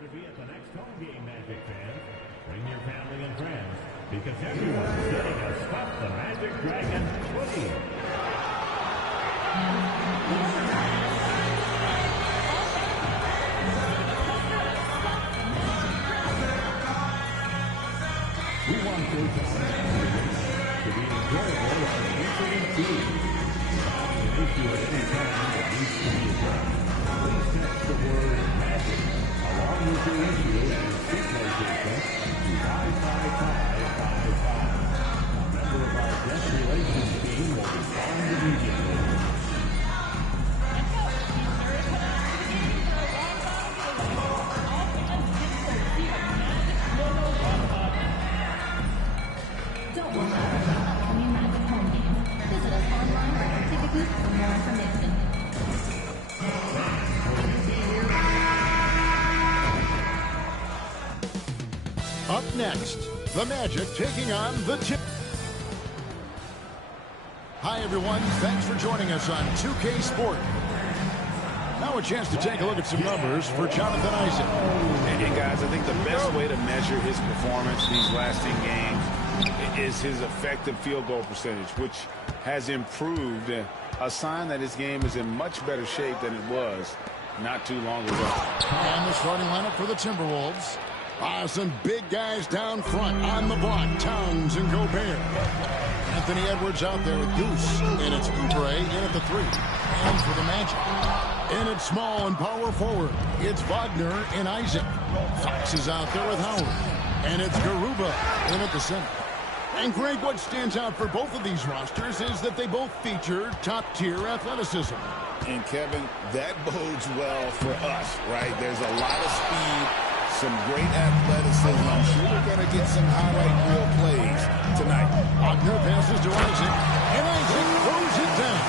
to be at the next home game, Magic fans. Bring your family and friends, because everyone's getting a Stuff the Magic Dragon hoodie. We want this to be enjoyable and infinite food. An issue at any time that needs to be addressed. Please text the word magic along with your issue and seat location to 55555. A member of our guest relations team will respond immediately. Don't worry about upcoming Magic home games. Visit us online or at Ticket Booth for more information. Up next, the Magic taking on the Tip. Hi, everyone. Thanks for joining us on 2K Sport. Now a chance to take a look at some numbers for Jonathan Isaac. And guys, I think the best way to measure his performance these last 10 games is his effective field goal percentage, which has improved, a sign that his game is in much better shape than it was not too long ago. And the starting lineup for the Timberwolves. Some big guys down front on the block. Towns and Gobert. Anthony Edwards out there with Goose. And it's Oubre in at the 3. And for the Magic. And it's small and power forward. It's Wagner and Isaac. Fox is out there with Howard. And it's Garuba in at the center. And Greg, what stands out for both of these rosters is that they both feature top-tier athleticism. And Kevin, that bodes well for us, right? There's a lot of speed, some great athleticism. I'm sure we're going to get some highlight reel plays tonight. Wagner passes to Isaac, and Isaac throws it down.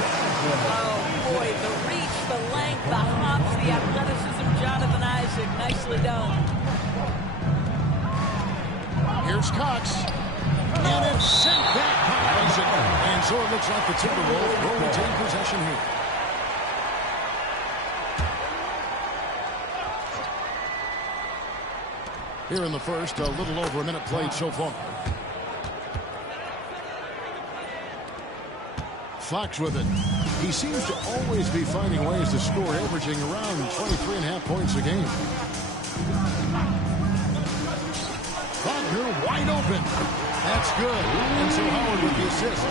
Oh, boy, the reach, the length, the hops, the athleticism, Jonathan Isaac, nicely done. Here's Cox. And it's sent back by Isaac. And so it looks like the Timberwolves will retain possession here. Here in the first, a little over a minute played so far. Fox with it. He seems to always be finding ways to score, averaging around 23.5 points a game. Wagner wide open. That's good. And so Howard with the assist.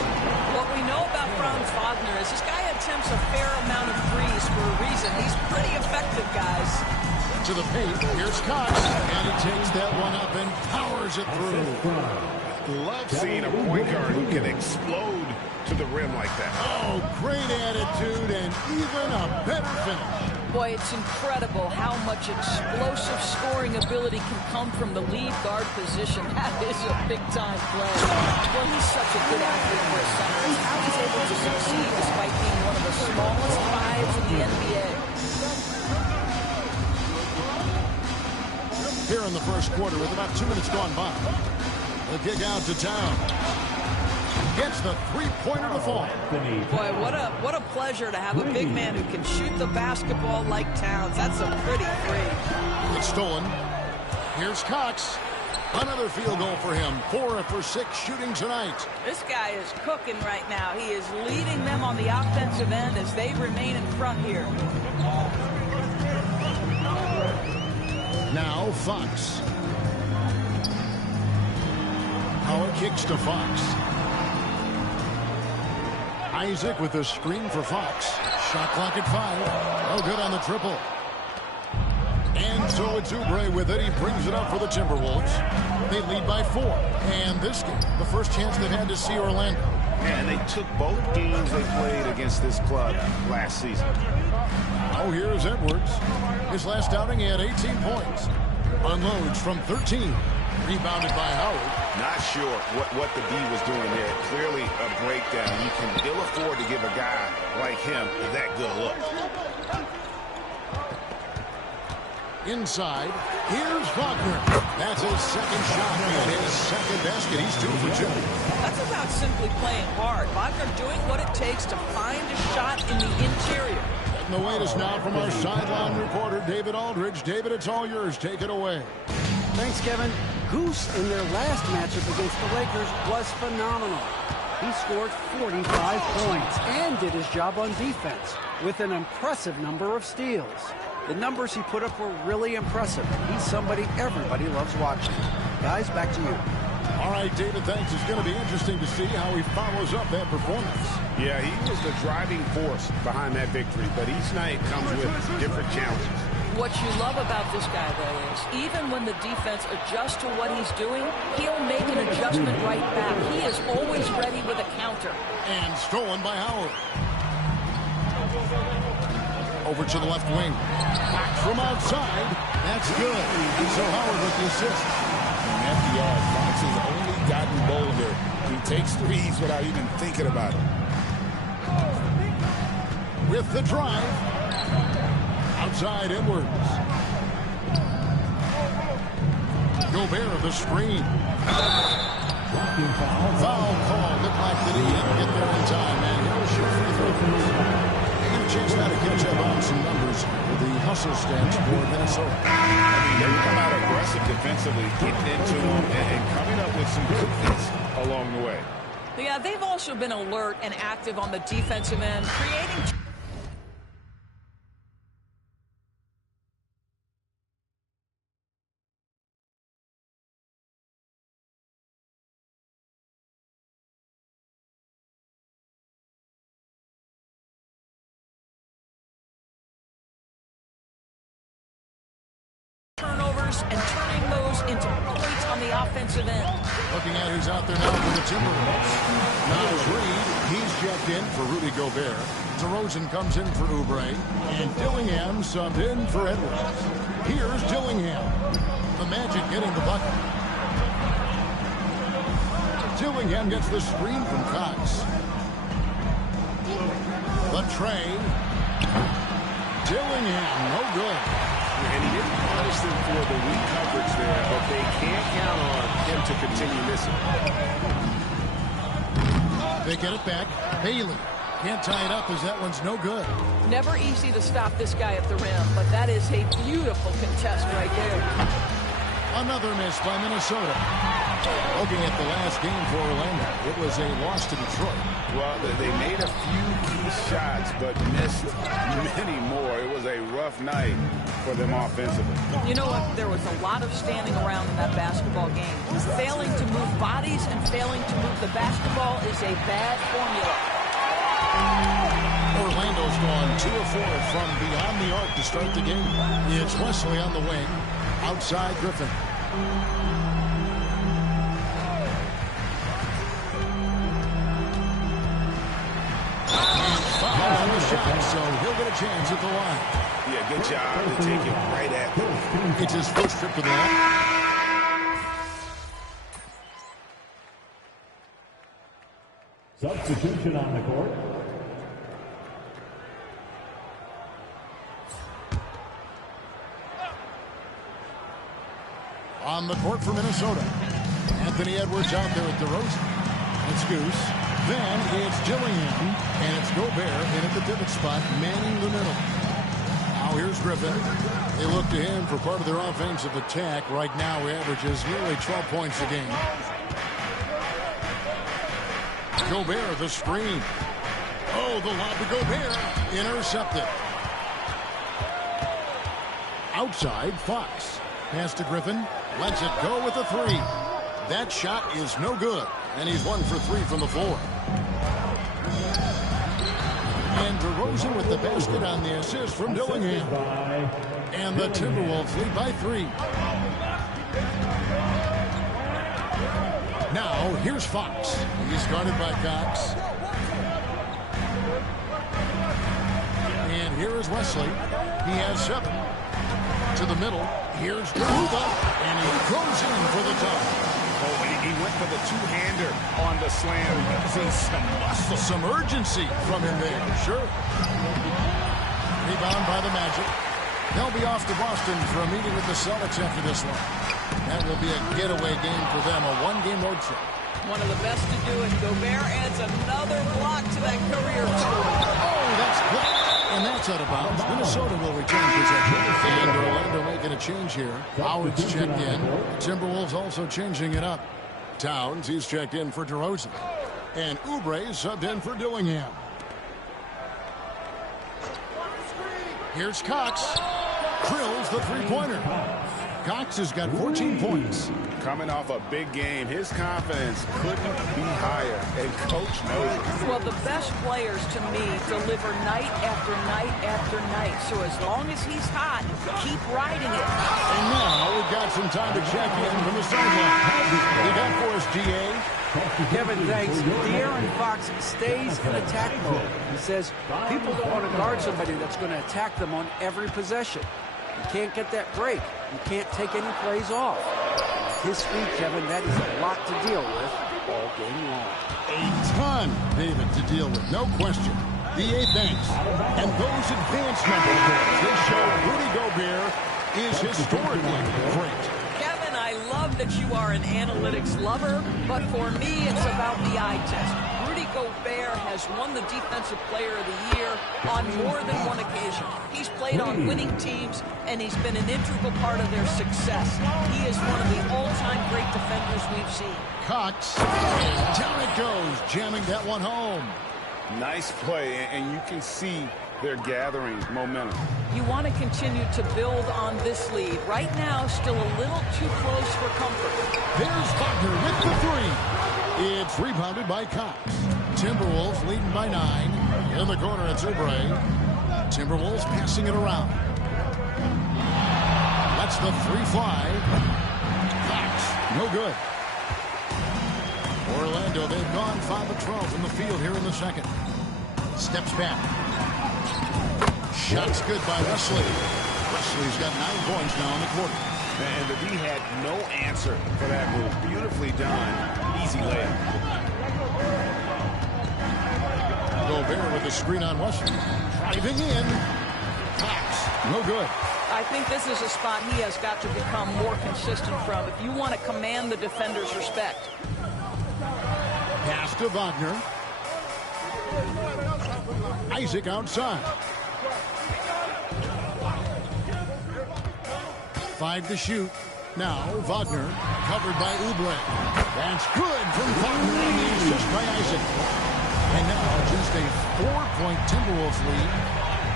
What we know about Franz Wagner is this guy attempts a fair amount of threes for a reason. He's pretty effective, guys. To the paint. Here's Cox. And he takes that one up and powers it through. Love seeing a point guard who can explode to the rim like that. Oh, great attitude and even a better finish. Boy, it's incredible how much explosive scoring ability can come from the lead guard position. That is a big-time play. Well, he's such a good athlete for a center. It's how he's able to succeed despite being one of the smallest fives in the NBA. Here in the first quarter with about 2 minutes gone by. The kick out to Town. Gets the three-pointer to fall. Boy, what a pleasure to have a big man who can shoot the basketball like Towns. That's a pretty three. It's stolen. Here's Cox. Another field goal for him. 4 for 6 shooting tonight. This guy is cooking right now. He is leading them on the offensive end as they remain in front here. Now Fox. Howard kicks to Fox. Isaac with a screen for Fox. Shot clock at 5. Oh, good on the triple. And so it's Oubre with it. He brings it up for the Timberwolves. They lead by 4. And this game, the first chance they've had to see Orlando. And they took both games they played against this club last season. Oh, here's Edwards. His last outing, he had 18 points. Unloads from 13. Rebounded by Howard. Not sure what the D was doing there. Clearly a breakdown. You can ill afford to give a guy like him that good look. Inside, here's Wagner. That's his second shot and his second basket. He's 2 for 2. That's about simply playing hard. Wagner doing what it takes to find a shot in the interior. Getting the latest now from our sideline reporter, David Aldridge. David, it's all yours. Take it away. Thanks, Kevin. Goose in their last matchup against the Lakers was phenomenal. He scored 45 points and did his job on defense with an impressive number of steals. The numbers he put up were really impressive. He's somebody everybody loves watching. Guys, back to you. All right, David, thanks. It's going to be interesting to see how he follows up that performance. Yeah, he was the driving force behind that victory, but each night comes with different challenges. What you love about this guy, though, is even when the defense adjusts to what he's doing, he'll make an adjustment right back. He is always ready with a counter. And stolen by Howard. Over to the left wing. Back from outside. That's good. And so Howard with the assist. And at the yard, Fox has only gotten bolder. He takes threes without even thinking about it. With the drive. Outside Edwards. Gobert the screen. Foul call. Looked like that he didn't get there in time, man. He'll shoot free throws. They get a chance now to catch up on some numbers for the hustle stats for Minnesota. They come out aggressive defensively, getting into them and coming up with some good things along the way. Yeah, they've also been alert and active on the defensive end, creating... turnovers and turning those into points on the offensive end. Looking at who's out there now for the Timberwolves. Miles Reed, he's checked in for Rudy Gobert. DeRozan comes in for Oubre. And Dillingham subbed in for Edwards. Here's Dillingham. The Magic getting the bucket. Dillingham gets the screen from Cox. The tray. Dillingham, no good. And he didn't punish them for the weak coverage there, but they can't count on him to continue missing. They get it back. Bailey can't tie it up as that one's no good. Never easy to stop this guy at the rim, but that is a beautiful contest right there. Another miss by Minnesota. Looking at the last game for Orlando, it was a loss to Detroit. Well, they made a few key shots, but missed many more. It was a rough night for them offensively. You know what? There was a lot of standing around in that basketball game. Failing to move bodies and failing to move the basketball is a bad formula. Orlando's gone 2 of 4 from beyond the arc to start the game. It's Wesley on the wing. Outside Griffin. Foul on the shot, so he'll get a chance at the line. Yeah, good job to take it right at them. It's his first trip to the line. Substitution on the court. On the court for Minnesota. Anthony Edwards out there at DeRozan. It's Goose. Then it's Dillingham. And it's Gobert in at the pivot spot, manning the middle. Now here's Griffin. They look to him for part of their offensive attack. Right now he averages nearly 12 points a game. Gobert, the screen. Oh, the lob to Gobert. Intercepted. Outside, Fox. Pass to Griffin. Lets it go with a 3. That shot is no good. And he's 1 for 3 from the floor. And DeRozan with the basket on the assist from Dillingham. And the Timberwolves lead by 3. Now, here's Fox. He's guarded by Cox. And here is Wesley. He has 7. To the middle. Here's Garuba. And he goes in for the top. Oh, he went for the two-hander on the slam. Using some muscle. Some urgency from him there. Sure. Rebound by the Magic. They'll be off to Boston for a meeting with the Celtics after this one. That will be a getaway game for them, a one-game road trip. One of the best to do it. Gobert adds another block to that career total. Oh, that's quick. And that's out of bounds. Minnesota will return possession. And Orlando making a change here. Howard's checked in. Timberwolves also changing it up. Towns, he's checked in for DeRozan. And Oubre subbed in for Dillingham. Here's Cox. Drills the three-pointer. Cox has got 14 points. Coming off a big game, his confidence couldn't be higher, and Coach knows it. Well, the best players, to me, deliver night after night after night. So as long as he's hot, keep riding it. And now we've got some time to check in from the sideline. You got for us, GA? Kevin, thanks. De'Aaron Fox stays in attack mode. He says people don't want to guard somebody that's going to attack them on every possession. You can't get that break. You can't take any plays off. His speed, Kevin, that is a lot to deal with all game long. A ton, David, to deal with, no question. DA thanks. And those advanced numbers, they show Rudy Gobert is historically great. Kevin, I love that you are an analytics lover, but for me, it's about the eye test. Rudy Gobert has won the Defensive Player of the Year on more than one occasion. He's played on winning teams, and he's been an integral part of their success. He is one of the all-time great defenders we've seen. Cox, and down it goes, jamming that one home. Nice play, and you can see they're gathering momentum. You want to continue to build on this lead. Right now, still a little too close for comfort. There's Wagner with the three. It's rebounded by Cox. Timberwolves leading by 9. In the corner, it's Oubre. Timberwolves passing it around. That's the 3-fly. Cox, no good. Orlando, they've gone 5 of 12 from the field here in the second. Steps back. Shot's good by Wesley. Wesley's got 9 points now in the quarter. And the D had no answer for that move. Beautifully done. Easy layup. Gobert with the screen on Wesley. Driving in. Cox, no good. I think this is a spot he has got to become more consistent from if you want to command the defender's respect. Pass to Wagner. Isaac outside. 5 to shoot. Now Wagner covered by Oubre. That's good from Wagner on the assist by Isaac. And now just a 4-point Timberwolves lead.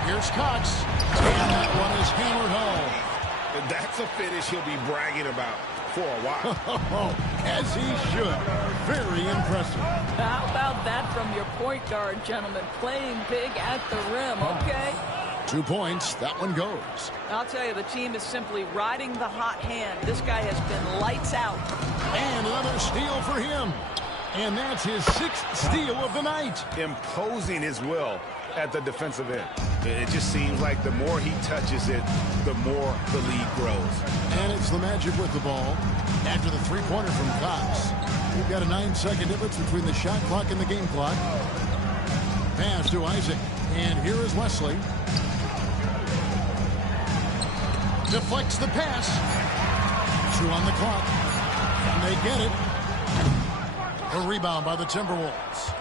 Here's Cox. And that one is hammered home. That's a finish he'll be bragging about for a while. As he should. Very impressive. How about that from your point guard, gentlemen? Playing big at the rim, okay? 2 points. That one goes. I'll tell you, the team is simply riding the hot hand. This guy has been lights out. And another steal for him. And that's his 6th steal of the night. Imposing his will at the defensive end. It just seems like the more he touches it, the more the lead grows. And it's the Magic with the ball. After the three-pointer from Cox, we've got a 9-second difference between the shot clock and the game clock. Pass to Isaac. And here is Wesley. Deflects the pass. 2 on the clock. And they get it. A rebound by the Timberwolves.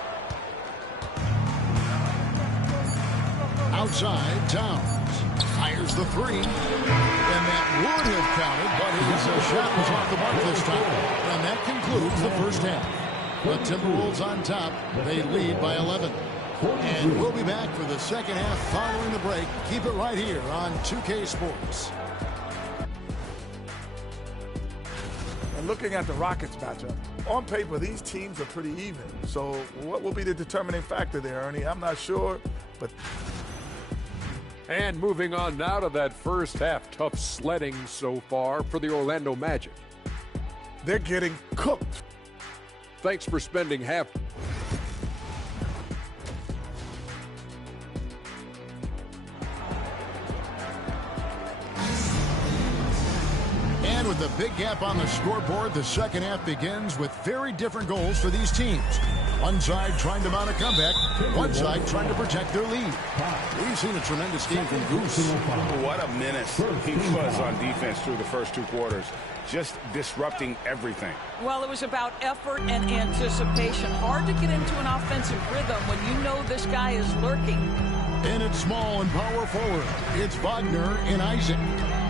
Outside, Towns fires the 3. And that would have counted, but his shot was off the mark this time. And that concludes the first half. The Timberwolves on top. They lead by 11. And we'll be back for the second half following the break. Keep it right here on 2K Sports. And looking at the Rockets matchup, on paper, these teams are pretty even. So what will be the determining factor there, Ernie? I'm not sure, but... And moving on now to that first half, tough sledding so far for the Orlando Magic. They're getting cooked. Thanks for spending half. And with the big gap on the scoreboard, the second half begins with very different goals for these teams. One side trying to mount a comeback, one side trying to protect their lead. We've seen a tremendous game from Goose. What a menace he was on defense through the first 2 quarters. Just disrupting everything. Well, it was about effort and anticipation. Hard to get into an offensive rhythm when you know this guy is lurking. And it's small and power forward. It's Wagner and Isaac.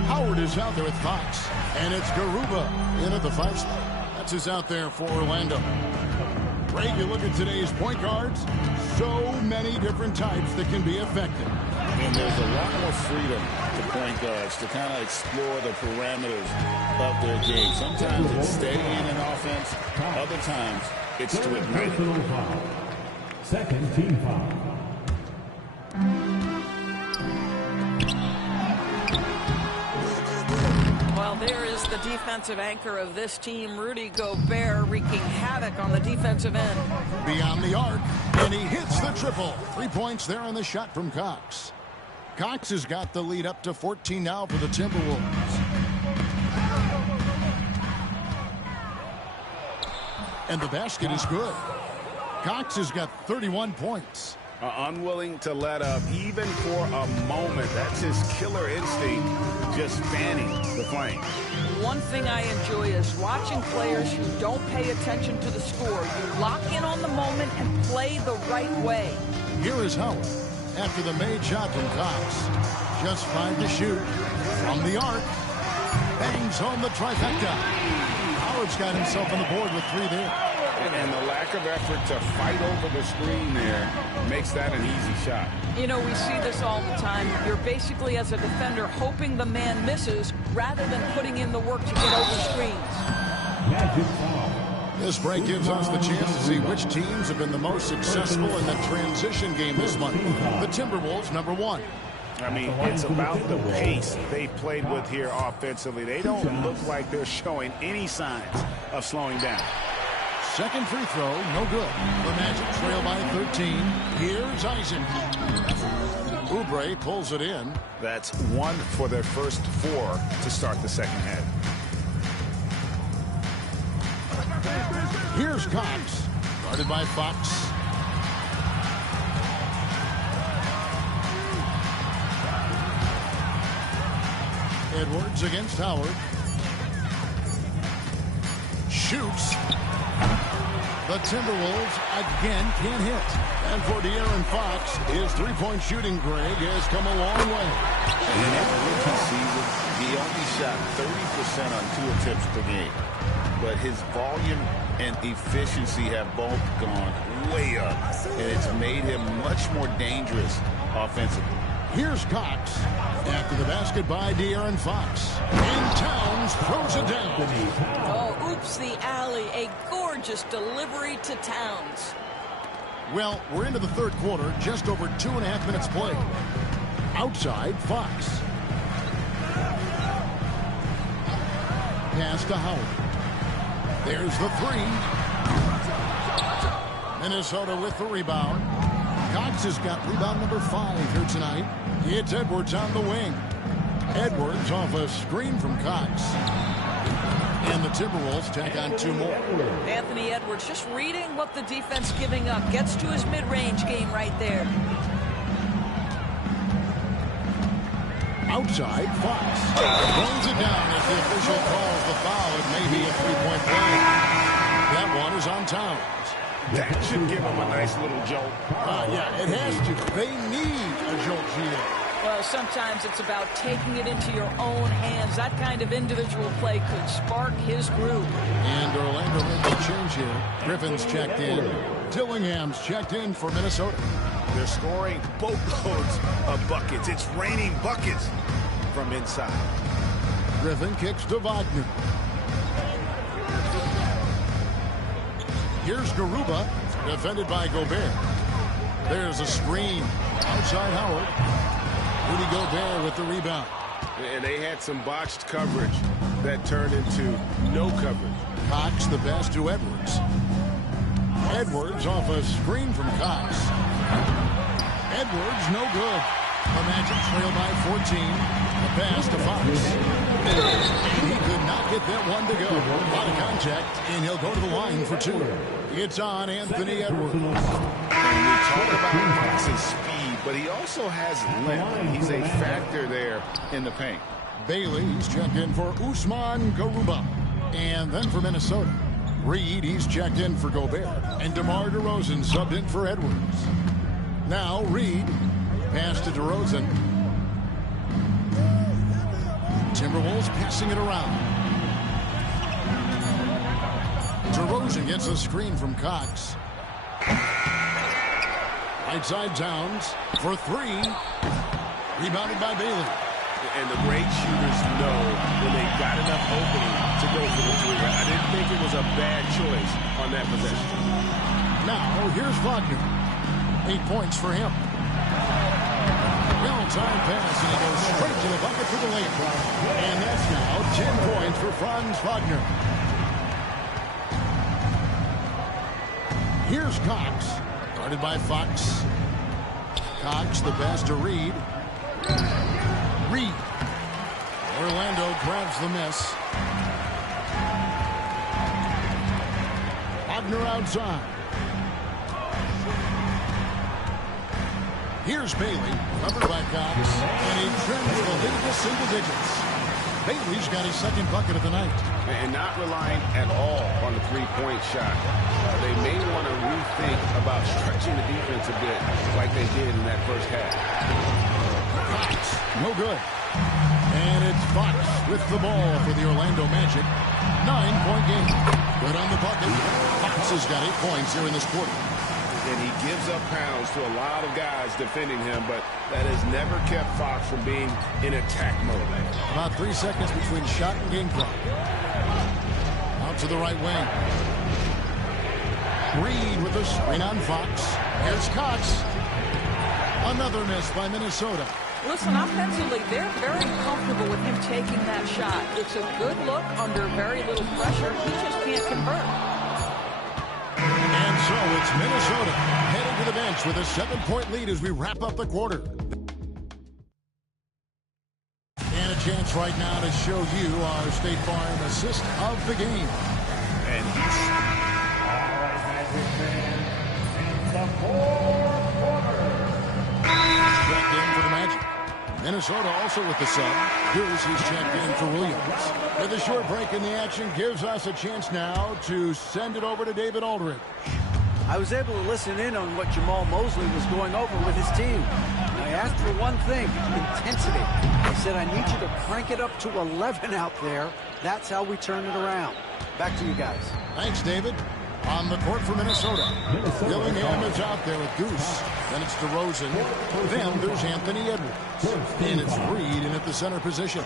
Howard is out there with Fox. And it's Garuba in at the 5 spot. That's who's out there for Orlando. Ray, you look at today's point guards, so many different types that can be effective. And there's a lot more freedom to point guards to kind of explore the parameters of their game. Sometimes it's steadying an offense. Other times it's to ignite it. Second team foul. Well, there is the defensive anchor of this team, Rudy Gobert, wreaking havoc on the defensive end. Beyond the arc, and he hits the triple. 3 points there on the shot from Cox. Cox has got the lead up to 14 now for the Timberwolves. And the basket is good. Cox has got 31 points. Unwilling to let up even for a moment. That's his killer instinct, just fanning the flame. One thing I enjoy is watching players who don't pay attention to the score. You lock in on the moment and play the right way. Here is Howard after the made shot from Cox. Just 5 to shoot. From the arc. Bangs home the trifecta. Howard's got himself on the board with 3 there. And the lack of effort to fight over the screen there makes that an easy shot. You know, we see this all the time. You're basically, as a defender, hoping the man misses rather than putting in the work to get over screens. This break gives us the chance to see which teams have been the most successful in the transition game this month. The Timberwolves, number 1. I mean, it's about the pace they played with here offensively. They don't look like they're showing any signs of slowing down. Second free throw, no good. The Magic trail by 13. Here's Isaac. Oubre pulls it in. That's 1 for their first 4 to start the second half. Here's Cox, guarded by Fox. Edwards against Howard. Shoots. The Timberwolves again can't hit. And for De'Aaron Fox, his three-point shooting, Greg, has come a long way. In his rookie season, he only shot 30% on 2 attempts per game. But his volume and efficiency have both gone way up. And it's made him much more dangerous offensively. Here's Cox after the basket by De'Aaron Fox. And Towns throws it down. Oh, oops, the alley. A gorgeous delivery to Towns. Well, we're into the third quarter, just over 2.5 minutes played. Outside, Fox. Pass to Howard. There's the 3. Minnesota with the rebound. Cox has got rebound number 5 here tonight. It's Edwards on the wing. Edwards off a screen from Cox. And the Timberwolves tack on 2 more. Anthony Edwards just reading what the defense giving up. Gets to his mid-range game right there. Outside, Fox. Throws it down as the official calls the foul. It may be a 3-point play. That one is on Towns. That should give them a nice little jolt. Yeah, it has to. They need a jolt here. Well, sometimes it's about taking it into your own hands. That kind of individual play could spark his groove. And Orlando making a change here. Griffin's checked in. Dillingham's checked in for Minnesota. They're scoring boatloads of buckets. It's raining buckets from inside. Griffin kicks to Wagner. Here's Garuba, defended by Gobert. There's a screen. Outside Howard. Rudy Gobert with the rebound. And they had some botched coverage that turned into no coverage. Cox the pass to Edwards. Edwards off a screen from Cox. Edwards no good. The Magic trail by 14. The pass to Fox. And he could not get that one to go. A lot of contact, and he'll go to the line for 2. It's on Anthony Edwards. And we talk about Fox's speed, but he also has length. He's a factor there in the paint. Bailey's checked in for Usman Garuba. And then for Minnesota, Reed, he's checked in for Gobert. And DeMar DeRozan subbed in for Edwards. Now Reed Pass to DeRozan. Timberwolves passing it around. DeRozan gets a screen from Cox. Right side Towns for three. Rebounded by Bailey. And the great shooters know when they've got enough opening to go for the three. I didn't think it was a bad choice on that possession. Now, here's Wagner. 8 points for him. Well-timed pass, and he goes straight to the bucket for the layup. And that's now 10 points for Franz Wagner. Here's Cox. Guarded by Fox. Cox, the pass to Reed. Reed. Orlando grabs the miss. Wagner outside. Here's Bailey, covered by Cox, and he trims the lead to single digits. Bailey's got his second bucket of the night. And not relying at all on the three-point shot. They may want to rethink about stretching the defense a bit like they did in that first half. Cox, no good. And it's Fox with the ball for the Orlando Magic. 9-point game. Good on the bucket. Fox has got 8 points here in this quarter. And he gives up pounds to a lot of guys defending him, but that has never kept Fox from being in attack mode. About 3 seconds between shot and game clock. Out to the right wing. Reed with a screen on Fox. Here's Cox. Another miss by Minnesota. Listen, offensively, they're very comfortable with him taking that shot. It's a good look under very little pressure. He just can't convert. And so it's Minnesota heading to the bench with a 7-point lead as we wrap up the quarter. And a chance right now to show you our State Farm assist of the game. And he's... All right, Magic fans, in the fourth quarter. Checked in for the Magic. Minnesota also with the sub. Goose, he's checked in for Williams. With a short break in the action, gives us a chance now to send it over to David Aldridge. I was able to listen in on what Jamal Mosley was going over with his team. And I asked for one thing, intensity. I said, I need you to crank it up to 11 out there. That's how we turn it around. Back to you guys. Thanks, David. On the court for Minnesota. Dillingham is out there with Goose. Then it's DeRozan. Then there's Anthony Edwards. And it's Reed in at the center position.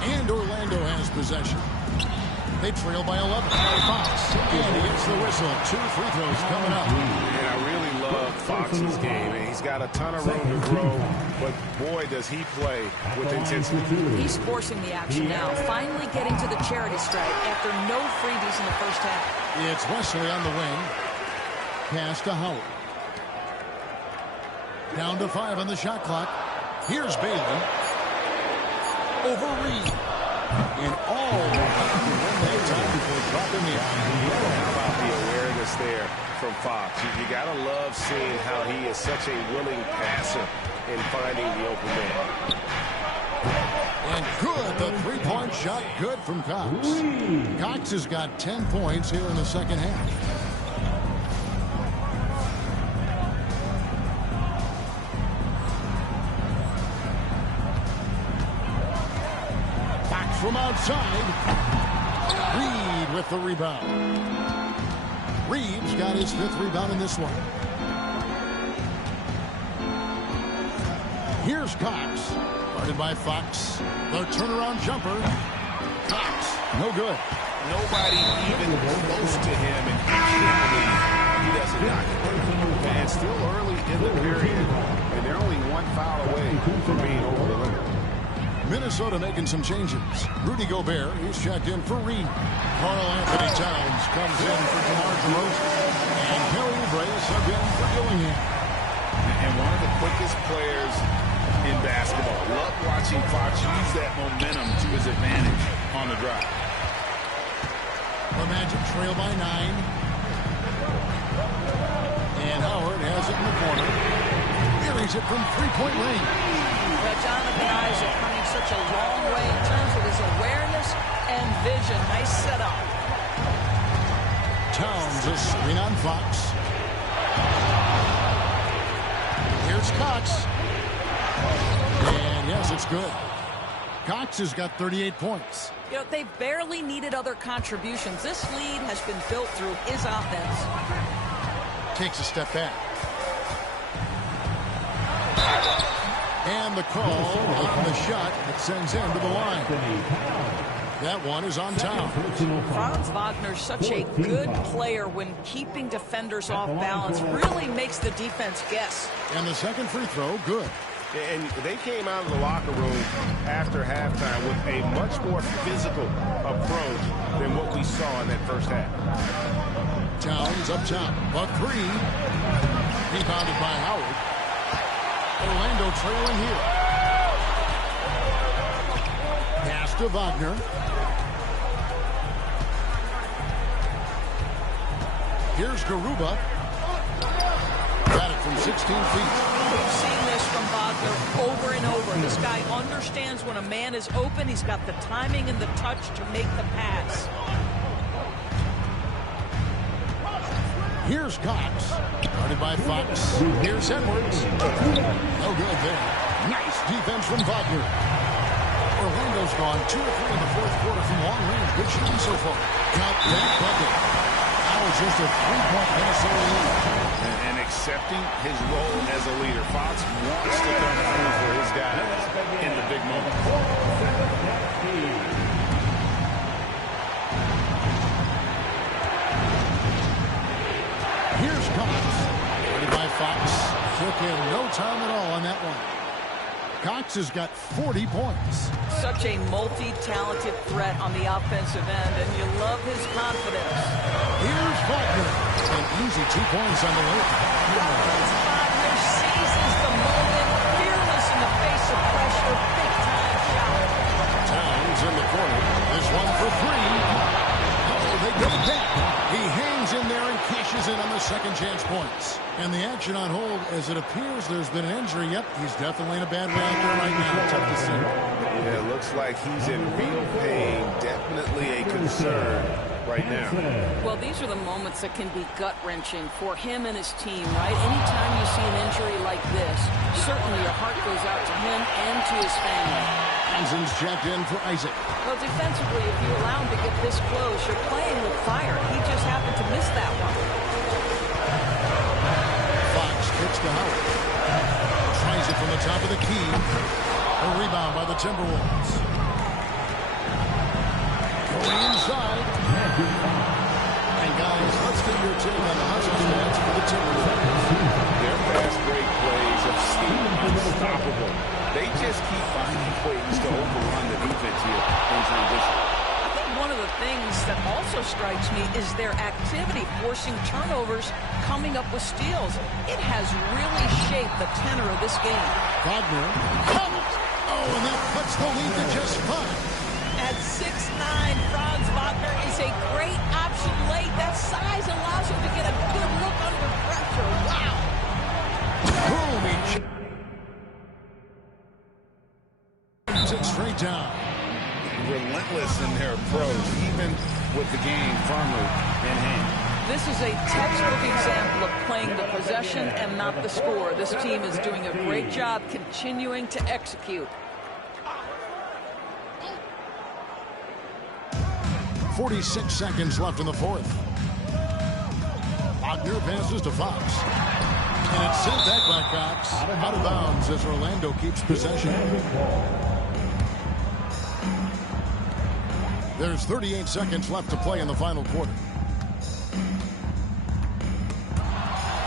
And Orlando has possession. They trail by 11. Fox. And he gets the whistle. 2 free throws coming up. And I really love Fox's game. And he's got a ton of room to grow, but boy, does he play with intensity. He's forcing the action now, finally getting to the charity stripe after no freebies in the first half. It's Wesley on the wing. Pass to Howard. Down to 5 on the shot clock. Here's Bailey. Over Reed. And all one time before dropping in. How about the awareness there from Fox? You got to love seeing how he is such a willing passer in finding the open man. And good, the three-point shot, good from Cox. Cox has got 10 points here in the second half. Fox from outside. Reed with the rebound. Reed's got his 5th rebound in this one. Here's Cox. Guarded by Fox. The turnaround jumper. Cox. No good. Nobody even close to him, and he can't believe he doesn't knock it. And still early in the period, and they're only 1 foul away from being over the limit. Minnesota making some changes. Rudy Gobert, he's checked in for Reed. Karl Anthony Towns comes in for DeMar DeRozan. And Kelly Oubre subbed in for Dillingham. And one of the quickest players in basketball. Love watching Fox use that momentum to his advantage on the drive. The Magic trail by 9. And Howard has it in the corner. Buries it from three-point range. But Jonathan Isaac coming such a long way in terms of his awareness and vision. Nice setup. Towns, a screen on Fox. Here's Cox. And yes, it's good. Cox has got 38 points. You know, they've barely needed other contributions. This lead has been built through his offense. Takes a step back. And the call on the shot that sends him to the line. That one is on Towns. Franz Wagner's such a good player when keeping defenders off balance. Really makes the defense guess. And the second free throw, good. And they came out of the locker room after halftime with a much more physical approach than what we saw in that first half. Towns up top. Buck three. Rebounded by Howard. Orlando trailing here. Pass to Wagner. Here's Garuba. Got it from 16 feet. We've seen this from Wagner over and over. This guy understands when a man is open. He's got the timing and the touch to make the pass. Here's Cox. Guarded by Fox. Here's Edwards. No good there. Nice defense from Wagner. Orlando's gone 2 of 3 in the fourth quarter from long range. Good shooting so far. Count that bucket. Now it's just a 3-point Minnesota lead. And accepting his role as a leader. Fox wants to come through for his guys in the big moments. Here's Cox. Ready by Fox. Took him no time at all on that one. Cox has got 40 points. Such a multi-talented threat on the offensive end, and you love his confidence. Here's Wagner. An easy 2 points on the way. Wagner seizes the moment, fearless in the face of pressure, big-time shot. Towns in the corner. This one for three. Oh, they get it back. He hangs in there and cashes in on the second chance points. And the action on hold, as it appears there's been an injury. Yep, he's definitely in a bad way out there right now. Tough to see. Yeah, it looks like he's in real pain. Definitely a concern right now. Well, these are the moments that can be gut-wrenching for him and his team, right? Anytime you see an injury like this, certainly your heart goes out to him and to his family. Hansen's checked in for Isaac. Well, defensively, if you allow him to get this close, you're playing with fire. He just happened to miss that one. Fox kicks to Howard. Tries it from the top of the key. A rebound by the Timberwolves. Going inside. And guys, let's get your take on the Hustle stats for the Timberwolves. Their fast break plays have seemed unstoppable. They just keep finding ways to overrun the defense here in transition. I think one of the things that also strikes me is their activity forcing turnovers, coming up with steals. It has really shaped the tenor of this game. Wagner. Oh, and that cuts the lead to just 5. At 6'9", Franz Wagner is a great option late. That size allows him to get a good look under pressure. Wow. Boom, he it straight down. Relentless in their approach, even with the game firmly in hand. This is a textbook example of playing the possession and not the score. This team is doing a great job continuing to execute. 46 seconds left in the fourth. Wagner passes to Fox. And it's sent back by Cox. Out of bounds as Orlando keeps possession. There's 38 seconds left to play in the final quarter.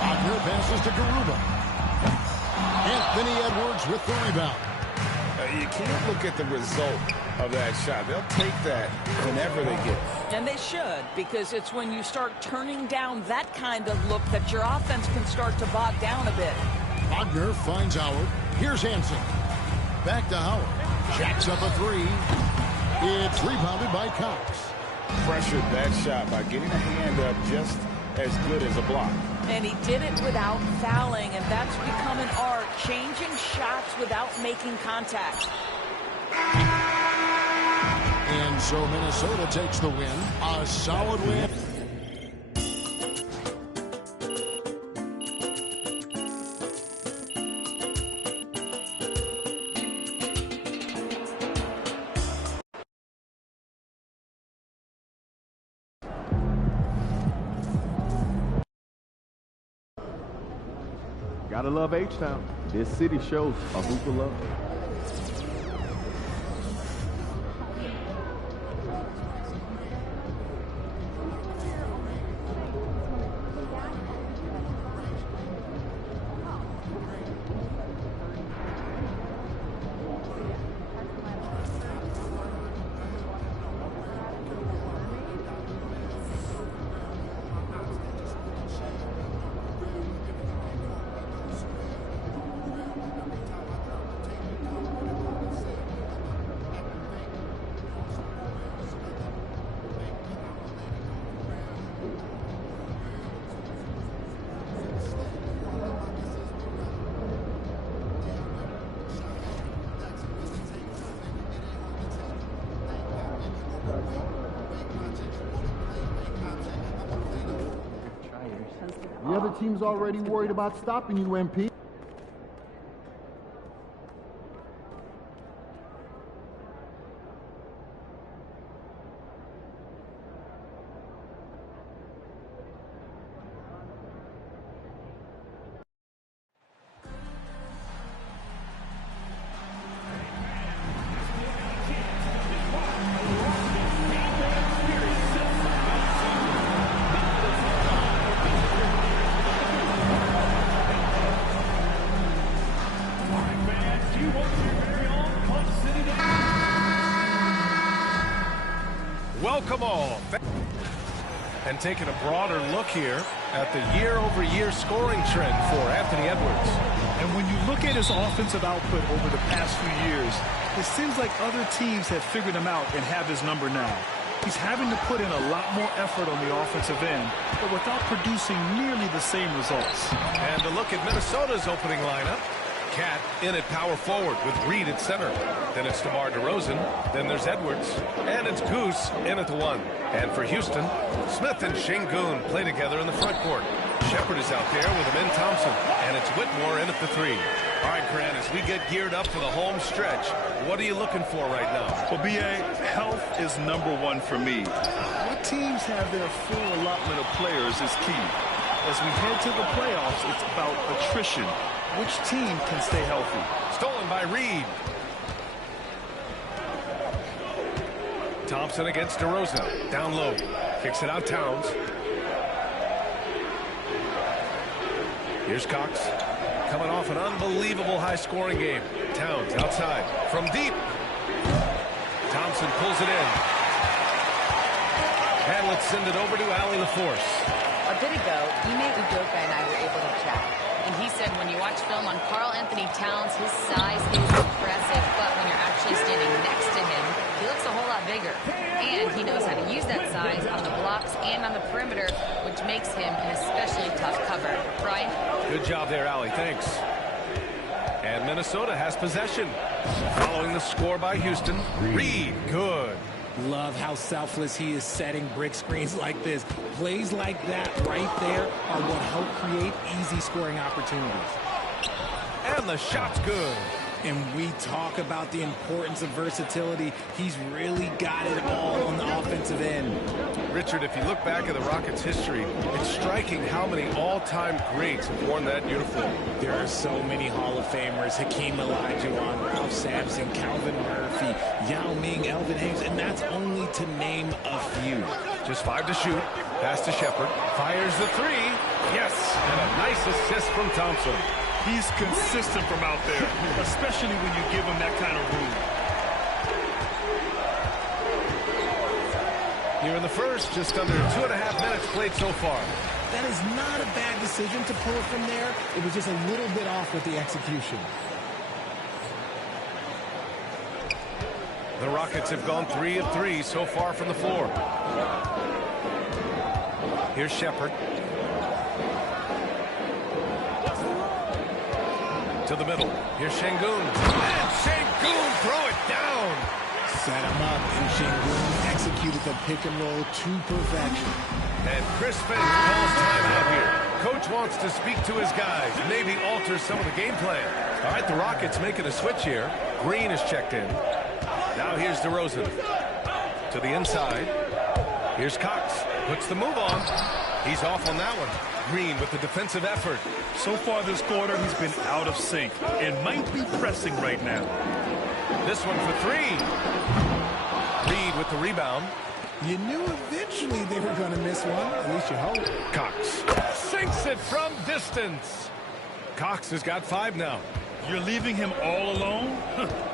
Wagner passes to Garuba. Anthony Edwards with the rebound. You can't look at the result of that shot. They'll take that whenever they get it. And they should, because it's when you start turning down that kind of look that your offense can start to bog down a bit. Wagner finds Howard. Here's Hansen. Back to Howard. Jacks up a three. It's rebounded by Cox. Pressured that shot by getting a hand up just as good as a block. And he did it without fouling, and that's become an art, changing shots without making contact. And so Minnesota takes the win. A solid win. Gotta love H-Town. This city shows a hoop of love. The other team's already worried about stopping you, MP. Welcome all. And taking a broader look here at the year-over-year scoring trend for Anthony Edwards. And when you look at his offensive output over the past few years, it seems like other teams have figured him out and have his number now. He's having to put in a lot more effort on the offensive end, but without producing nearly the same results. And a look at Minnesota's opening lineup. Cat in at power forward with Reed at center. Then it's DeMar DeRozan. Then there's Edwards. And it's Goose in at the 1. And for Houston, Smith and Şengün play together in the front court. Shepard is out there with Amin Thompson. And it's Whitmore in at the 3. All right, Grant, as we get geared up for the home stretch, what are you looking for right now? Well, B.A., health is #1 for me. What teams have their full allotment of players is key. As we head to the playoffs, it's about attrition. Which team can stay healthy? Stolen by Reed. Thompson against DeRozan. Down low. Kicks it out Towns. Here's Cox. Coming off an unbelievable high-scoring game. Towns outside. From deep. Thompson pulls it in. And let's send it over to Allie LaForce. A bit ago, Ime Udoka and I were able to chat. And he said when you watch film on Karl Anthony Towns, his size is impressive, but when you're actually standing next to him, he looks a whole lot bigger. And he knows how to use that size on the blocks and on the perimeter, which makes him an especially tough cover. Brian? Good job there, Allie. Thanks. And Minnesota has possession. Following the score by Houston, Reed, good. Love how selfless he is setting brick screens like this. Plays like that right there are what help create easy scoring opportunities. And the shot's good. And we talk about the importance of versatility. He's really got it all on the offensive end. Richard, if you look back at the Rockets' history, it's striking how many all-time greats have worn that uniform. There are so many Hall of Famers. Hakeem Olajuwon, Ralph Sampson, Calvin Murphy, Yao Ming, Elvin Hayes, and that's only to name a few. Just 5 to shoot. Pass to Shepard. Fires the 3. Yes! And a nice assist from Thompson. He's consistent from out there, especially when you give him that kind of room. Here in the first, just under 2.5 minutes played so far. That is not a bad decision to pull it from there. It was just a little bit off with the execution. The Rockets have gone 3 of 3 so far from the floor. Here's Shepard. To the middle. Here's Şengün. And Şengün throw it down. Set him up, and Şengün executed the pick and roll to perfection. And Chris Finch calls timeout here. Coach wants to speak to his guys, maybe alter some of the game plan. All right, the Rockets making a switch here. Green is checked in. Now here's DeRozan. To the inside. Here's Cox. Puts the move on. He's off on that one. Green with the defensive effort. So far this quarter, he's been out of sync and might be pressing right now. This one for three. Reed with the rebound. You knew eventually they were going to miss one. At least you hope. Cox sinks it from distance. Cox has got 5 now. You're leaving him all alone?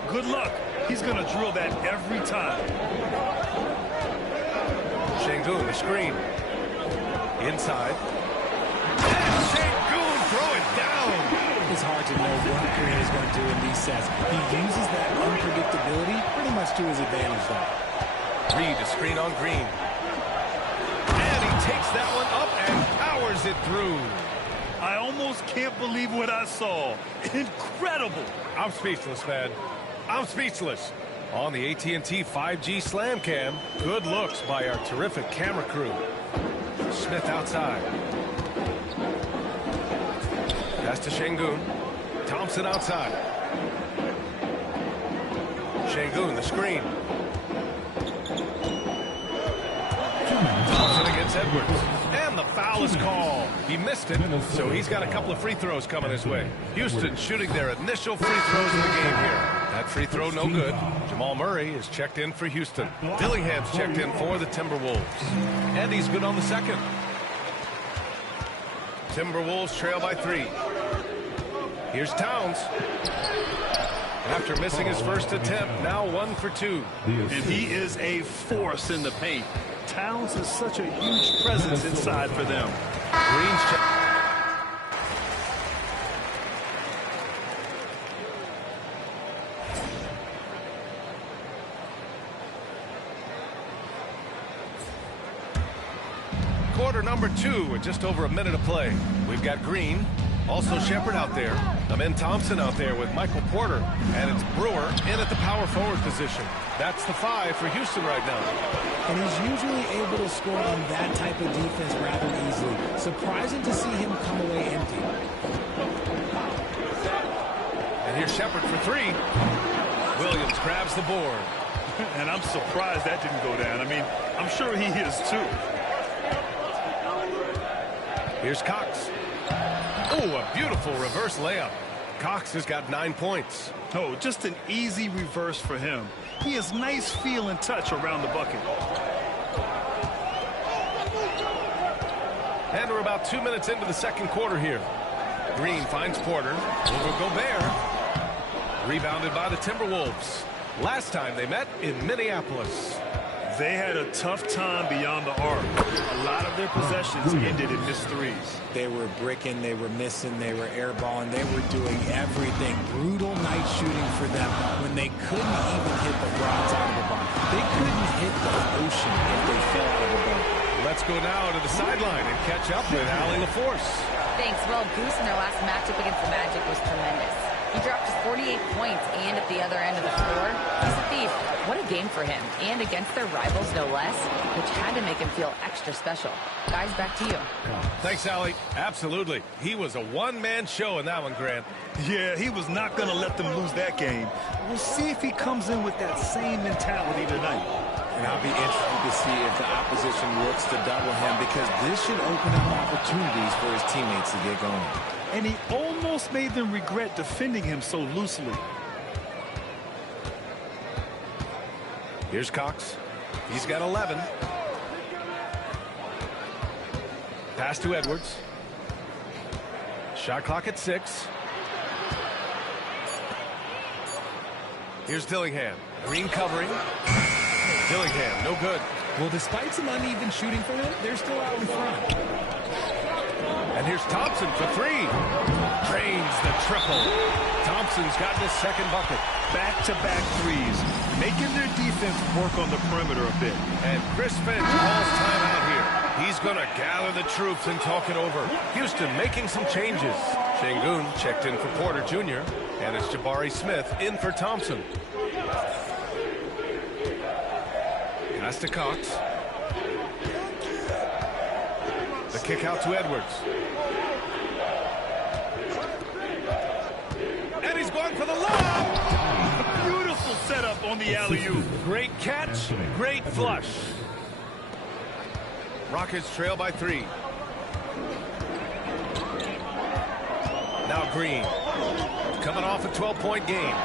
Good luck. He's going to drill that every time. Şengün, the screen. Inside. And Şengün throw it down. It's hard to know what Green is going to do in these sets. He uses that unpredictability pretty much to his advantage, though. Reed, a screen on Green. And he takes that one up and powers it through. I almost can't believe what I saw. Incredible. I'm speechless, man. I'm speechless. On the AT&T 5G Slam Cam, good looks by our terrific camera crew. Smith outside. Pass to Şengün. Thompson outside. Şengün, the screen. Thompson against Edwards. And the foul is called. He missed it, so he's got a couple of free throws coming his way. Houston shooting their initial free throws in the game here. That free throw no good. Jamal Murray is checked in for Houston. Dillingham's checked in for the Timberwolves. And he's good on the second. Timberwolves trail by 3. Here's Towns. After missing his first attempt, now 1 for 2. And he is a force in the paint. Towns is such a huge presence inside for them. Green's check. Quarter number 2 with just over a minute to play. We've got Green, also Shepherd out there. Amin Thompson out there with Michael Porter. And it's Brewer in at the power forward position. That's the 5 for Houston right now. And he's usually able to score on that type of defense rather easily. Surprising to see him come away empty. And here's Shepherd for 3. Williams grabs the board. And I'm surprised that didn't go down. I mean, I'm sure he is too. Here's Cox. Oh, a beautiful reverse layup. Cox has got 9 points. Oh, just an easy reverse for him. He has nice feel and touch around the bucket. And we're about 2 minutes into the second quarter here. Green finds Porter. Over Gobert. Rebounded by the Timberwolves. Last time they met in Minneapolis. They had a tough time beyond the arc. A lot of their possessions ended in missed threes. They were bricking, they were missing, they were airballing, they were doing everything. Brutal night shooting for them when they couldn't even hit the bronze out of the barn. They couldn't hit the ocean if they fell out of the boat. Let's go now to the sideline and catch up with Allie LaForce. Thanks. Well, Goose in their last matchup against the Magic was tremendous. He dropped just 48 points, and at the other end of the floor, he's a thief. What a game for him, and against their rivals, no less, which had to make him feel extra special. Guys, back to you. Thanks, Allie. Absolutely. He was a one-man show in that one, Grant. Yeah, he was not going to let them lose that game. We'll see if he comes in with that same mentality tonight. And I'll be interested to see if the opposition looks to double him, because this should open up opportunities for his teammates to get going. And he almost made them regret defending him so loosely. Here's Cox. He's got 11. Pass to Edwards. Shot clock at 6. Here's Dillingham. Green covering. Dillingham, no good. Well, despite some uneven shooting for him, they're still out in front. And here's Thompson for 3. Drains the triple. Thompson's got his second bucket. Back-to-back threes, making their defense work on the perimeter a bit. And Chris Finch calls timeout here. He's going to gather the troops and talk it over. Houston making some changes. Şengün checked in for Porter Jr. And it's Jabari Smith in for Thompson. Pass to Cox. The kick out to Edwards. And he's going for the lob. Beautiful setup on the alley-oop. Great catch, great flush. Rockets trail by 3. Now Green. Coming off a 12-point game.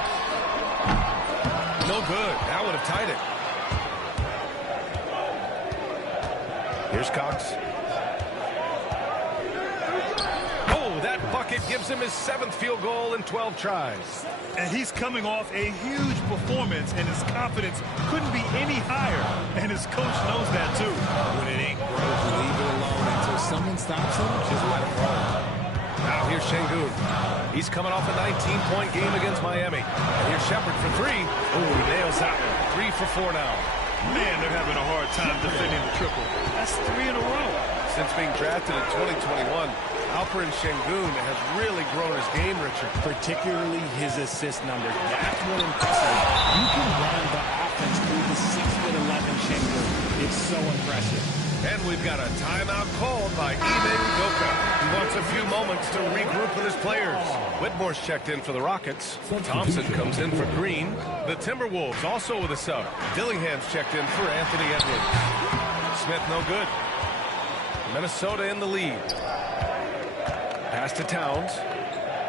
No good. That would have tied it. Here's Cox. Oh, that bucket gives him his 7th field goal in 12 tries. And he's coming off a huge performance, and his confidence couldn't be any higher. And his coach knows that, too. When it ain't broke, leave it alone. Until someone stops him, just let him roll. Now here's Şengün. He's coming off a 19-point game against Miami. And here's Shepard for 3. Oh, he nails that one. 3 for 4 now. Man, they're having a hard time defending the triple. That's 3 in a row. Since being drafted in 2021, Alperen Şengün has really grown his game, Richard. Particularly his assist number. That's what impresses me. You can run the offense through the 6'11" Şengün. It's so impressive. And we've got a timeout called by Ime Udoka. He wants a few moments to regroup with his players. Whitmore's checked in for the Rockets. Thompson comes in for Green. The Timberwolves also with a sub. Dillingham's checked in for Anthony Edwards. Smith no good. Minnesota in the lead. Pass to Towns.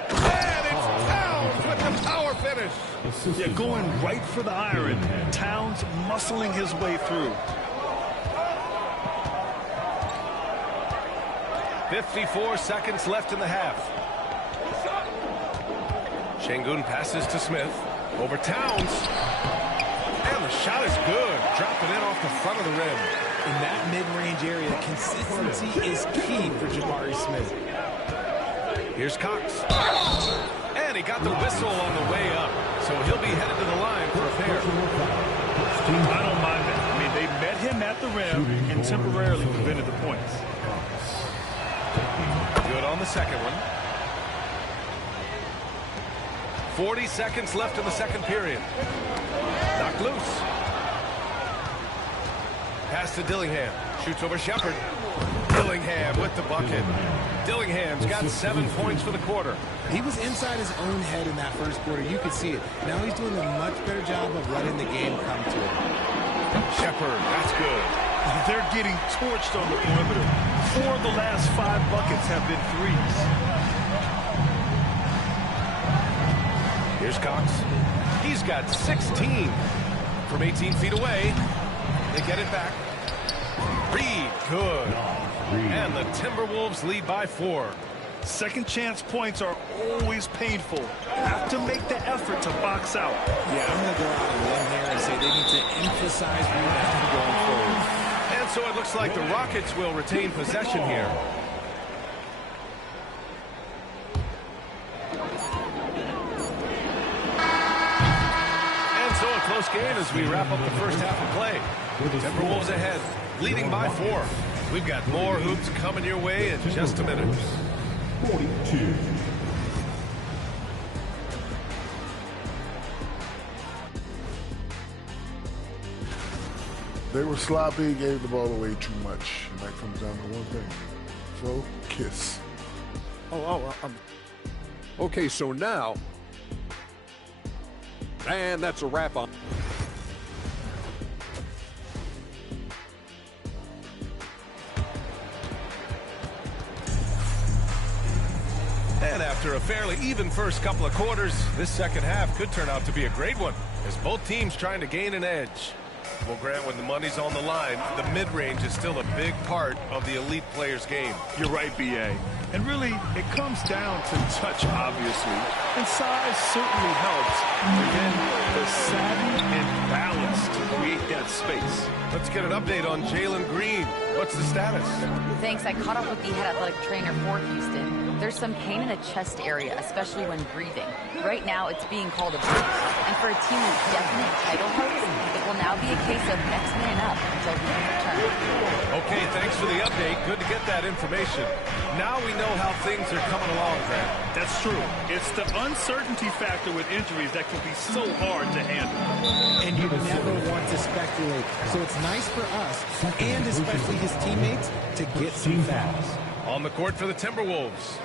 And it's Towns with the power finish. Yeah, going right for the iron. Towns muscling his way through. 54 seconds left in the half. Şengün passes to Smith. Over Towns. And the shot is good. Dropping in off the front of the rim. In that mid-range area, consistency is key for Jabari Smith. Here's Cox. And he got the whistle on the way up. So he'll be headed to the line for a pair. I don't mind that. I mean, they met him at the rim and temporarily prevented the points. Good on the second one. 40 seconds left in the second period. Knocked loose. Pass to Dillingham. Shoots over Shepard. Dillingham with the bucket. Dillingham's got 7 points for the quarter. He was inside his own head in that first quarter. You could see it. Now he's doing a much better job of letting the game come to him. Shepard, that's good. They're getting torched on the perimeter. 4 of the last 5 buckets have been threes. Here's Cox. He's got 16 from 18 feet away. They get it back. Reed, good. And the Timberwolves lead by 4. Second chance points are always painful. Have to make the effort to box out. Yeah, I'm going to go out on a limb here and say they need to emphasize rebounding going forward. And so it looks like the Rockets will retain possession here. And so a close game as we wrap up the first half of play. Timberwolves ahead, leading by 4. We've got more hoops coming your way in just a minute. 42. They were sloppy, gave the ball away too much. And that comes down to one thing. Focus. Okay, so now, and that's a wrap on. And after a fairly even first couple of quarters, this second half could turn out to be a great one, as both teams trying to gain an edge. Well, Grant, when the money's on the line, the mid-range is still a big part of the elite player's game. You're right, B.A. And really, it comes down to touch, obviously. And size certainly helps. But then the savvy and balance to create that space. Let's get an update on Jalen Green. What's the status? Thanks. I caught up with the head athletic trainer for Houston. There's some pain in the chest area, especially when breathing. Right now, it's being called a bruise. And for a team with definite title hopes, it will now be a case of next man up until he can return. Okay, thanks for the update. Good to get that information. Now we know how things are coming along, Grant. That's true. It's the uncertainty factor with injuries that can be so hard to handle. And you never want to speculate. So it's nice for us, and especially his teammates, to get some fouls. On the court for the Timberwolves.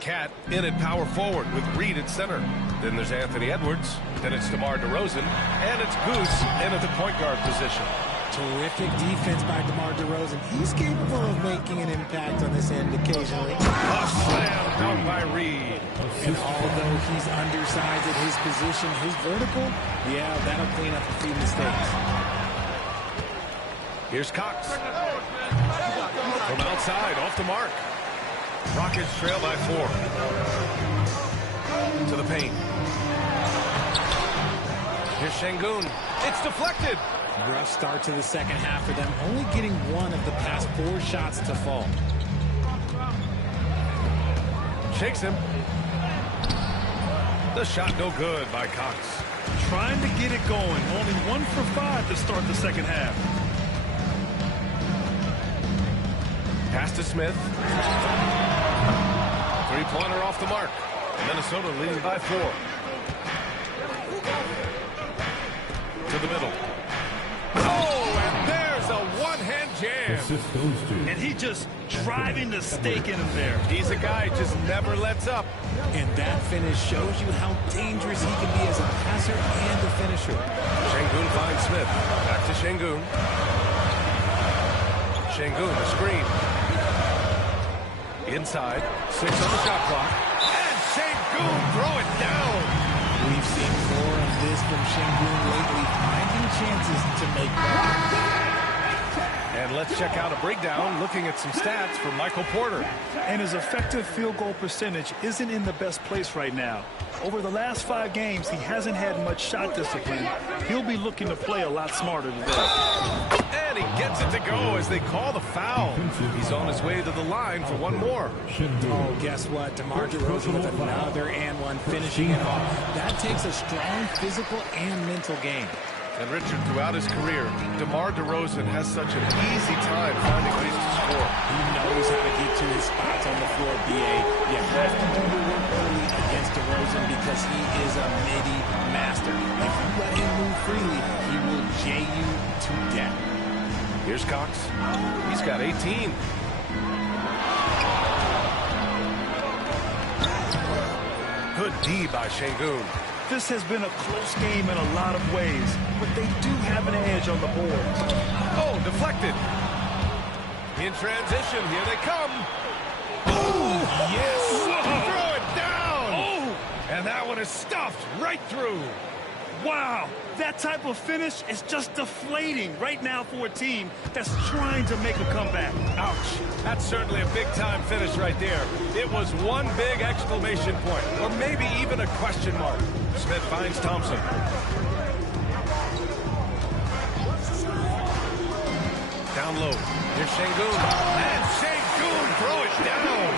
Cat in at power forward with Reed at center. Then there's Anthony Edwards. Then it's DeMar DeRozan. And it's Goose in at the point guard position. Terrific defense by DeMar DeRozan. He's capable of making an impact on this end occasionally. A slam dunk by Reed. And although he's undersized at his position, his vertical, yeah, that'll clean up a few mistakes. Here's Cox. From outside, off the mark. Rockets trail by 4. To the paint. Here's Şengün. It's deflected. Rough start to the second half for them, only getting one of the past 4 shots to fall. Shakes him. The shot no good by Cox. Trying to get it going. Only 1 for 5 to start the second half. Pass to Smith. Three-pointer off the mark. Minnesota leading by 4. To the middle. Oh, and there's a one-hand jam. And he just driving the stake in him there. He's a guy who just never lets up. And that finish shows you how dangerous he can be as a passer and a finisher. Şengün finds Smith. Back to Şengün. Şengün, the screen. Inside. 6 on the shot clock. And Şengün throw it down. We've seen more of this from Şengün lately, finding chances to make that. And let's check out a breakdown looking at some stats for Michael Porter. And his effective field goal percentage isn't in the best place right now. Over the last 5 games, he hasn't had much shot discipline. He'll be looking to play a lot smarter today. And he gets it to go as they call the foul. He's on his way to the line for one more. Oh, guess what? DeMar DeRozan with another and one, finishing it off. That takes a strong physical and mental game. And Richard, throughout his career, DeMar DeRozan has such an easy time finding ways to score. He knows how to get to his spots on the floor, BA. You have to do your work early against DeRozan because he is a midi master. If you let him move freely, he will jay you to death. Here's Cox. He's got 18. Good D by Şengün. This has been a close game in a lot of ways, but they do have an edge on the board. Oh, deflected. In transition, here they come. Oh, yes. Whoa. Throw it down. Oh, and that one is stuffed right through. Wow, that type of finish is just deflating right now for a team that's trying to make a comeback. Ouch. That's certainly a big-time finish right there. It was one big exclamation point, or maybe even a question mark. Smith finds Thompson. Down low. Here's Şengün. And Şengün throw it down.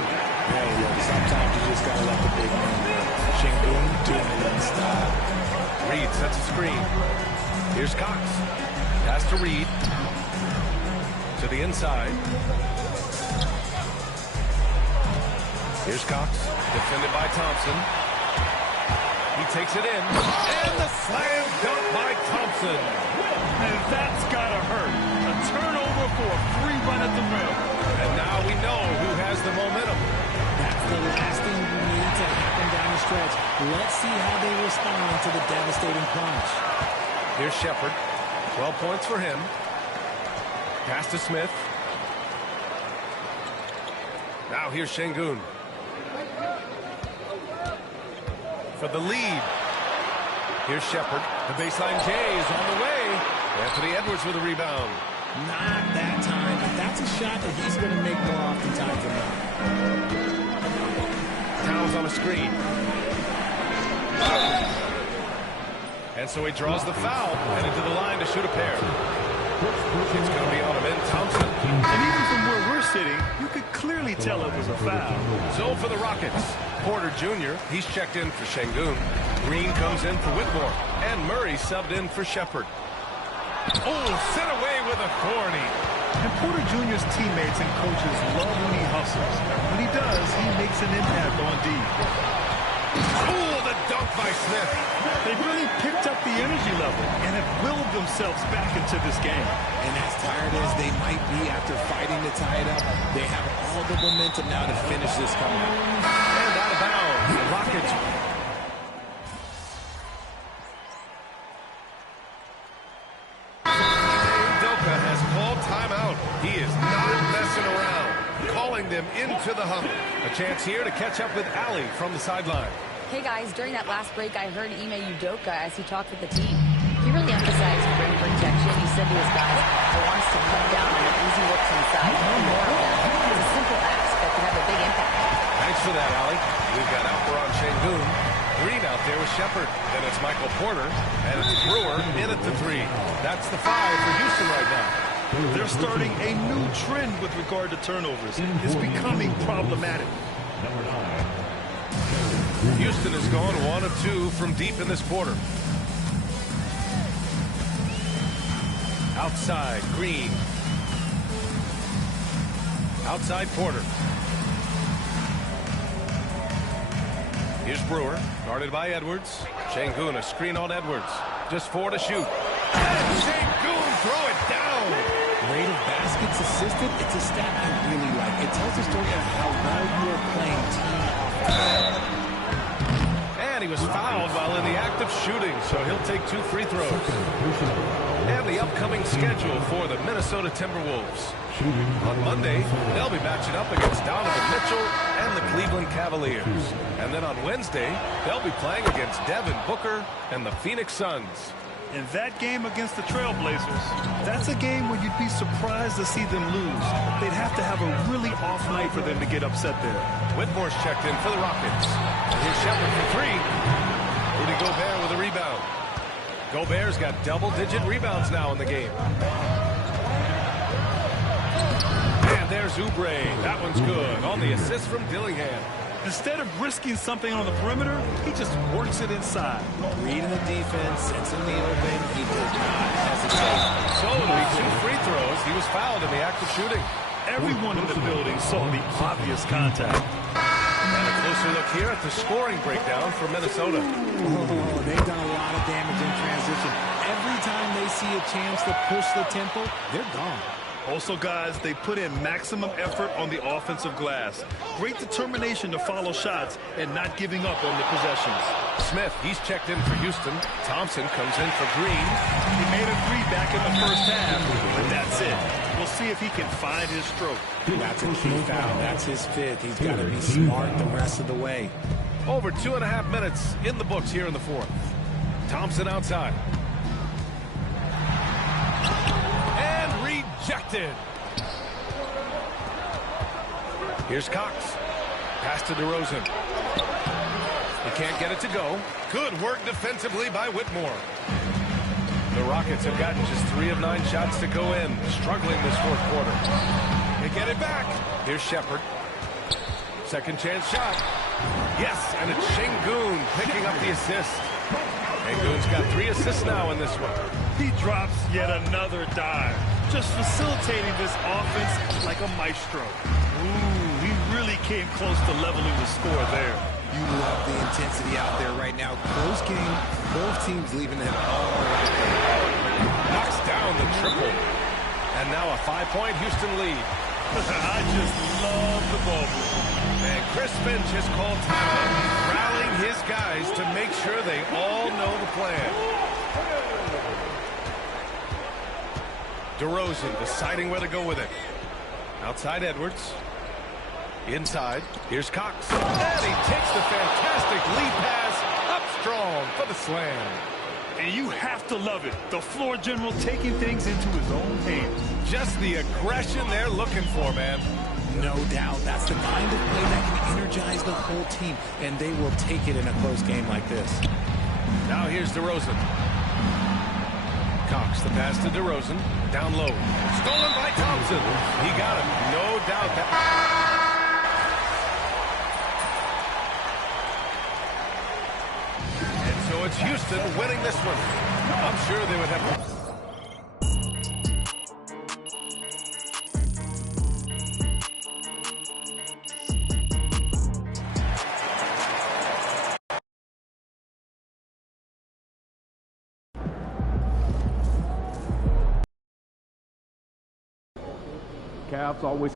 Hey, look, sometimes you just got to let the big man go. Şengün doing it in style. Reed sets a screen. Here's Cox. Pass to Reed. To the inside. Here's Cox. Defended by Thompson. He takes it in. And the slam dunk by Thompson. And that's got to hurt. A turnover for a free run at the rim. And now we know who has the momentum. That's the last thing you need to happen down the stretch. Let's see how they respond to the devastating punch. Here's Shepherd. 12 points for him. Pass to Smith. Now here's Şengün. For the lead. Here's Shepherd. The baseline J is on the way. Anthony Edwards with a rebound. Not that time, but that's a shot that he's going to make more oftentimes than not. Towns on a screen. And so he draws the foul, headed to the line to shoot a pair. It's going to be on him in Thompson. And even from where we're sitting, you could clearly tell it was a foul. So for the Rockets, Porter Jr., he's checked in for Şengün. Green comes in for Whitmore. And Murray subbed in for Shepherd. Oh, sent away with authority. And Porter Jr.'s teammates and coaches love when he hustles. When he does, he makes an impact on D. Oh, the dunk by Smith. They've really picked up the energy level and have willed themselves back into this game. And as tired as they might be after fighting to tie it up, they have all the momentum now to finish this comeback. And out of bounds, the Rockets. hauling them into the huddle. A chance here to catch up with Allie from the sideline. Hey guys, during that last break, I heard Ime Udoka as he talked with the team. He really emphasized rim protection. He said to his guys, I want us to cut down on the easy looks inside, no more of them. It's a simple ask that can have a big impact. Thanks for that, Allie. We've got Alperon Şengün. Green out there with Shepard. Then it's Michael Porter. And it's Brewer in at the 3. That's the 5 for Houston right now. They're starting a new trend with regard to turnovers. It's becoming problematic. Houston has gone 1 of 2 from deep in this quarter. Outside, Green. Outside, Porter. Here's Brewer, guarded by Edwards. Şengün, a screen on Edwards. Just 4 to shoot. And Şengün, throw it down. Rate of baskets assisted, it's a stat I really like. It tells the story of how well you are playing team offense. And he was fouled while in the act of shooting, so he'll take 2 free throws. And the upcoming schedule for the Minnesota Timberwolves. On Monday, they'll be matching up against Donovan Mitchell and the Cleveland Cavaliers. And then on Wednesday, they'll be playing against Devin Booker and the Phoenix Suns. In that game against the Trailblazers, that's a game where you'd be surprised to see them lose. They'd have to have a really off night for them to get upset there. Whitmore's checked in for the Rockets. And here's Shepard for 3. Rudy Gobert with a rebound. Gobert's got double-digit rebounds now in the game. And there's Oubre. That one's good on the assist from Dillingham. Instead of risking something on the perimeter, he just works it inside. Reading the defense, sits in the open, he does not hesitate. So it'll be 2 free throws. He was fouled in the act of shooting. Everyone in the building saw the obvious contact. And a closer look here at the scoring breakdown for Minnesota. Oh, they've done a lot of damage in transition. Every time they see a chance to push the tempo, they're gone. Also, guys, they put in maximum effort on the offensive glass. Great determination to follow shots and not giving up on the possessions. Smith, he's checked in for Houston. Thompson comes in for Green. He made a 3 back in the first half, but that's it. We'll see if he can find his stroke. That's a key foul. That's his 5th. He's got to be smart the rest of the way. Over 2.5 minutes in the books here in the 4th. Thompson outside. And rejected. Here's Cox. Pass to DeRozan. He can't get it to go. Good work defensively by Whitmore. The Rockets have gotten just 3 of 9 shots to go in. Struggling this 4th quarter. They get it back. Here's Shepard. Second chance shot. Yes, and it's Şengün picking up the assist. Şengün's got 3 assists now in this one. He drops yet another dive. Just facilitating this offense like a maestro. Ooh, he really came close to leveling the score there. You love the intensity out there right now. Close game, both teams leaving it all out there. Knocks down the triple. And now a 5-point Houston lead. I just love the ball. And Chris Finch has called timeout, rallying his guys to make sure they all know the plan. DeRozan deciding where to go with it. Outside Edwards. Inside. Here's Cox. And he takes the fantastic lead pass up strong for the slam. And you have to love it. The floor general taking things into his own hands. Just the aggression they're looking for, man. No doubt. That's the kind of play that can energize the whole team, and they will take it in a close game like this. Now here's DeRozan. Cox, the pass to DeRozan. Down low. Stolen by Thompson. He got him. No doubt that... So it's Houston winning this one. I'm sure they would have... Cavs always